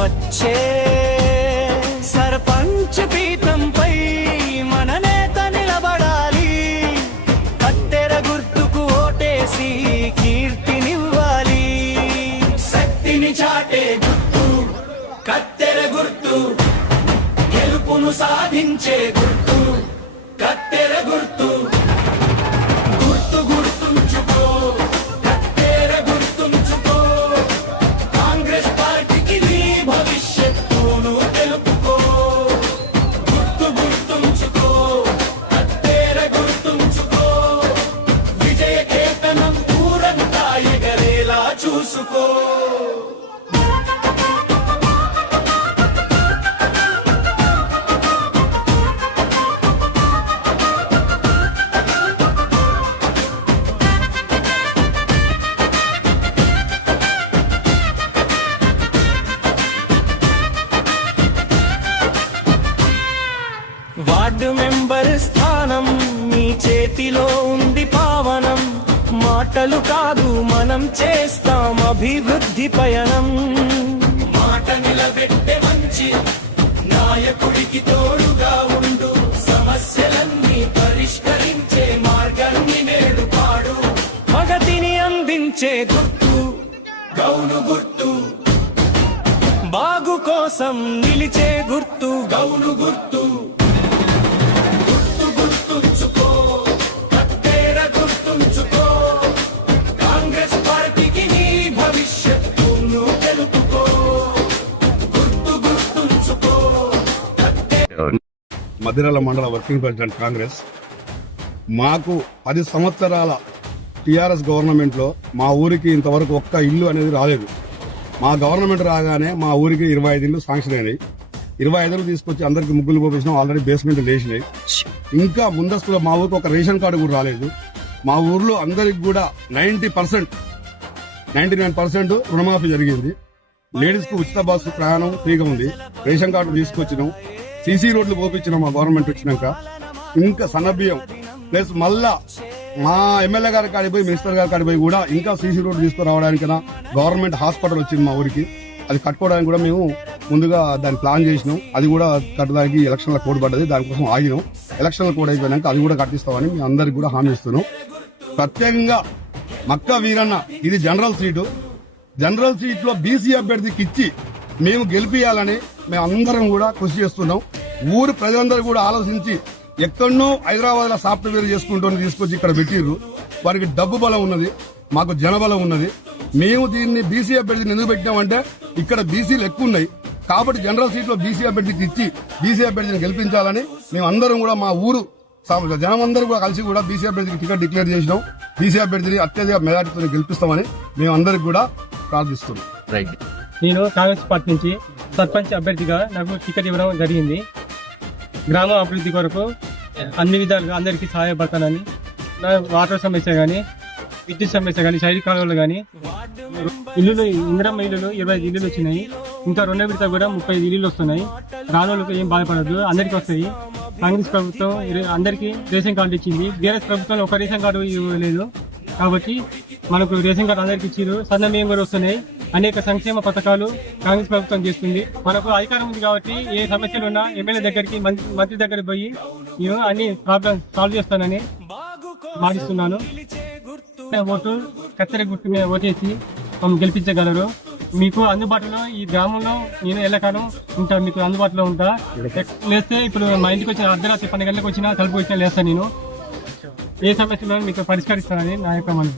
వచ్చే సర్పంచ్ పీఠంపై మన నేత నిలబడాలి. కత్తెర గుర్తుకు ఓటేసి కీర్తినివ్వాలి. శక్తిని చాటే గుర్తు కత్తెర గుర్తు, గెలుపును సాధించే గుర్తు కత్తెర గుర్తు. గుర్తు గుర్తుంచుకో, కత్తెర గుర్తుంచుకో. కాంగ్రెస్ పార్టీకి నీ భవిష్యత్తును తెలుపుకో. గుర్తు గుర్తుంచుకో, కత్తెర గుర్తుంచుకో. విజయ కేతనం ఊరంతా ఎగరేలా చూసుకో. వార్డు మెంబర్ స్థానం మీ చేతిలో ఉంది పావనం. మాటలు కాదు మనం చేస్తాం అభివృద్ధి పయనం. మాట నిలబెట్టే మంచి నాయకుడికి తోడుగా ఉండు. సమస్యలన్నీ పరిష్కరించే మార్గాన్ని నేడు పాడు. ప్రగతిని అందించే గుర్తు గౌను గుర్తు. బాగు కోసం నిలిచే గుర్తు గౌను గుర్తు. మధిరల మండల వర్కింగ్ ప్రెసిడెంట్ కాంగ్రెస్. మాకు 10 సంవత్సరాల టీఆర్ఎస్ గవర్నమెంట్ లో మా ఊరికి ఇంతవరకు ఒక్క ఇల్లు అనేది రాలేదు. మా గవర్నమెంట్ రాగానే మా ఊరికి 25 ఇల్లు శాంక్షన్ అయినాయి. 25 ఇల్లు తీసుకొచ్చి అందరికి ముగ్గులు పోపించినాం. Already basement లేచినాయి. ఇంకా ముందస్తులో మా ఊరికి ఒక రేషన్ కార్డు కూడా రాలేదు. మా ఊర్లో అందరికి కూడా 99% రుణమాఫీ జరిగింది. లేడీస్ కు ఉచిత బస్సు ప్రయాణం ఫ్రీగా ఉంది. రేషన్ కార్డు తీసుకొచ్చినాం. సీసీ రోడ్లు పోపించినాం మా గవర్నమెంట్ వచ్చినాక. ఇంకా సన్నబియ్యం ప్లస్ మళ్ళా మా ఎమ్మెల్యే గారి కాడికి పోయి మినిస్టర్ గారి కాడికి పోయి కూడా ఇంకా సీసీ రోడ్లు తీసుకురావడానికైనా గవర్నమెంట్ హాస్పిటల్ వచ్చింది మా ఊరికి. అది కట్టుకోవడానికి కూడా మేము ముందుగా దాన్ని ప్లాన్ చేసినాం. అది కూడా కట్టడానికి ఎలక్షన్ల కోడ్ పడ్డది. దానికోసం ఆగినాం. ఎలక్షన్ల కోడ్ అయిపోయినాక అది కూడా కట్టిస్తామని మీ అందరికి కూడా హామీ ఇస్తున్నాం. ప్రత్యేకంగా మక్కా వీరన్న ఇది జనరల్ సీటు. జనరల్ సీట్ లో బీసీ అభ్యర్థికి ఇచ్చి మేము గెలిపియాలని మేము అందరం కూడా కృషి చేస్తున్నాం. ఊరు ప్రజలందరూ కూడా ఆలోచించి ఎక్కడనో హైదరాబాద్ లో సాఫ్ట్వేర్ చేసుకుంటూ తీసుకొచ్చి ఇక్కడ పెట్టిర్రు. వారికి డబ్బు బలం ఉన్నది, మాకు జనబలం ఉన్నది. మేము దీన్ని బీసీ అభ్యర్థిని ఎందుకు పెట్టినామంటే ఇక్కడ బీసీలు ఎక్కువ ఉన్నాయి కాబట్టి జనరల్ సీట్ లో బీసీ అభ్యర్థికి ఇచ్చి బీసీ అభ్యర్థిని గెలిపించాలని మేము అందరం కూడా మా ఊరు జనమందరూ కూడా కలిసి కూడా బీసీ అభ్యర్థికి టికెట్ డిక్లేర్ చేసినాం. బీసీ అభ్యర్థిని అత్యధిక మెజార్టీతో గెలిపిస్తామని మేము అందరికి కూడా ప్రార్థిస్తున్నాం. నేను కాంగ్రెస్ పార్టీ నుంచి సర్పంచ్ అభ్యర్థిగా నాకు టికెట్ ఇవ్వడం జరిగింది. గ్రామ అభివృద్ధి కొరకు అన్ని విధాలుగా అందరికీ సహాయపడతానని, వాటర్ సమస్య కానీ, విద్యుత్ సమస్య కానీ, శైలి కాలువలు కానీ, ఇల్లులు ఇందిరమ్మ ఇల్లులు 25 ఇల్లులు వచ్చినాయి. ఇంకా 2వ విడత కూడా 35 ఇల్లులు వస్తున్నాయి. రానోళ్ళకి ఏం బాధపడద్దు, అందరికీ వస్తాయి. కాంగ్రెస్ ప్రభుత్వం అందరికీ రేషన్ కార్డు ఇచ్చింది. బీఆర్ఎస్ ప్రభుత్వం ఒక రేషన్ కార్డు ఇవ్వలేదు కాబట్టి మనకు రేషన్ కార్డు అందరికి ఇచ్చారు. సన్నమేం కూడా వస్తున్నాయి. అనేక సంక్షేమ పథకాలు కాంగ్రెస్ ప్రభుత్వం చేస్తుంది. మనకు అధికారం ఉంది కాబట్టి ఏ సమస్యలు ఉన్నా ఎమ్మెల్యే దగ్గరికి, మంత్రి దగ్గరికి పోయి నేను అన్ని ప్రాబ్లమ్స్ సాల్వ్ చేస్తానని మాటిస్తున్నాను. ఓటు కత్తెర గుర్తు మీద ఓటేసి గెలిపించగలరు. మీకు అందుబాటులో ఈ గ్రామంలో నేను ఎల్లకాలం ఉంటా, మీకు అందుబాటులో ఉంటా. లేస్తే ఇప్పుడు మా ఇంటికి వచ్చిన అర్ధరాత్రి 12 గంటలకు వచ్చినా తలుపు వచ్చినా లేస్తాను. నేను ఏ సమస్యలో మీకు పరిష్కరిస్తానని నా యొక్క మనం.